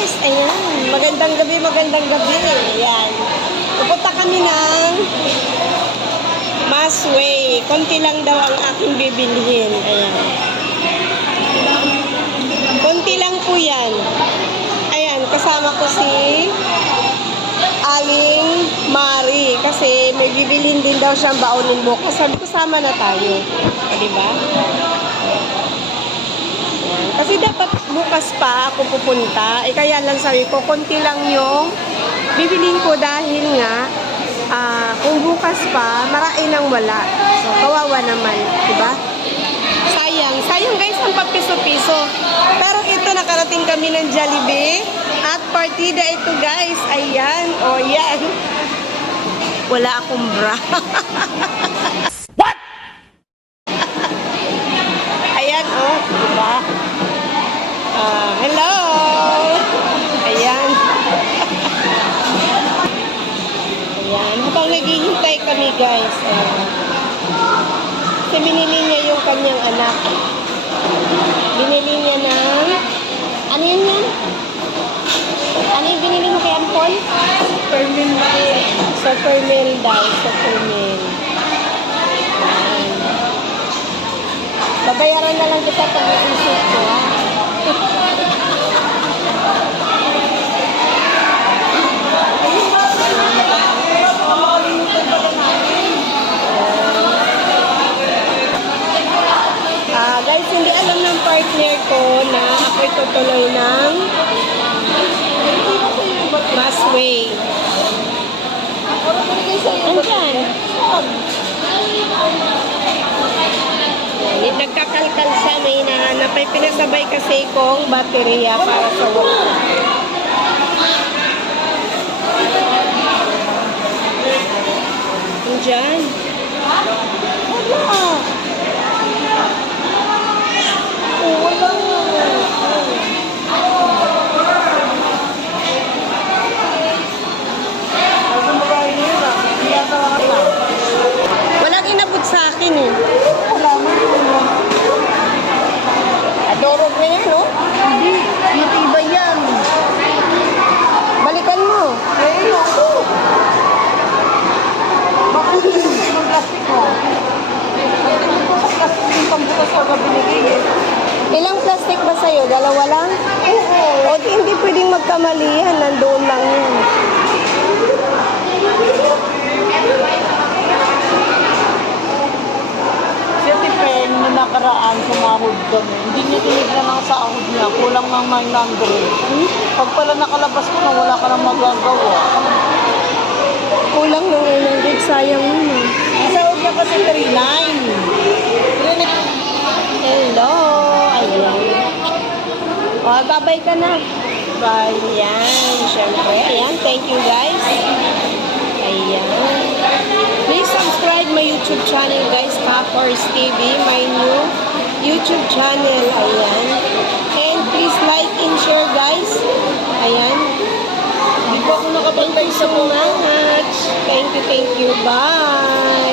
guys, ayan. Magandang gabi, magandang gabi. Ayan. Pupunta kami ng Masway. Konti lang daw ang aking bibilhin. Ayan. Konti lang po yan. Ayan, kasama ko si Aling Mari. Kasi may bibilhin din daw siyang baunin bukas. Sabi ko, sama na tayo. O, diba? Kasi dapat bukas pa ako pupunta. Eh kaya lang sabi ko, konti lang yung bibilin ko dahil nga ah, kung bukas pa, marain ang wala. So, kawawa naman, di ba? Sayang. Sayang guys, ang papiso-piso. Pero ito, nakarating kami ng Jollibee. At partida ito guys. Ayan. O, yan. Wala akong bra. Kasi binili niya yung kanyang anak. Binili niya ng... Ano yun yan? Ano yung binili mo kay Ampon? Supermil. Supermil daw. Supermil. Babayaran na lang kita pag naisip ko, ha? Ah, guys, hindi alam ng partner ko na ako'y tutuloy ng Masway. Andyan. Yan, nagkakalkal siya, may hinahanap. May pinasabay kasi kong baterya para sa work. Andyan. Wala. Oh, wala. Walang akin eh. Adoro ko yan, no? Hindi, matibay yan. Balikan mo. Eh, ako. Bakit hindi mo plastic mo? Bakit hindi ko sa plastic yung pambukas ko na binigay eh? Ilang plastic ba sa'yo? Dalawa lang? Oo. O di, hindi pwedeng magkamalihan. Nandoon lang yan. Siya tipen na nakaraan, sumahod kami. Hindi niya tinignan ang sahod niya. Kulang ng 900. Hmm? Pag pala nakalabas ko na wala ka nang magagawa. Kulang ng 900. Sayang naman. Ang sahod niya kasi 39. Hello. Ayan. O, babay ka na. Bye. Ayan. Siyempre. Ayan. Thank you, guys. YouTube channel, guys. Kapors TV. My new YouTube channel. Ayan. And please like and share, guys. Ayan. Hindi pa ako Thank you so much. Thank you, thank you. Bye.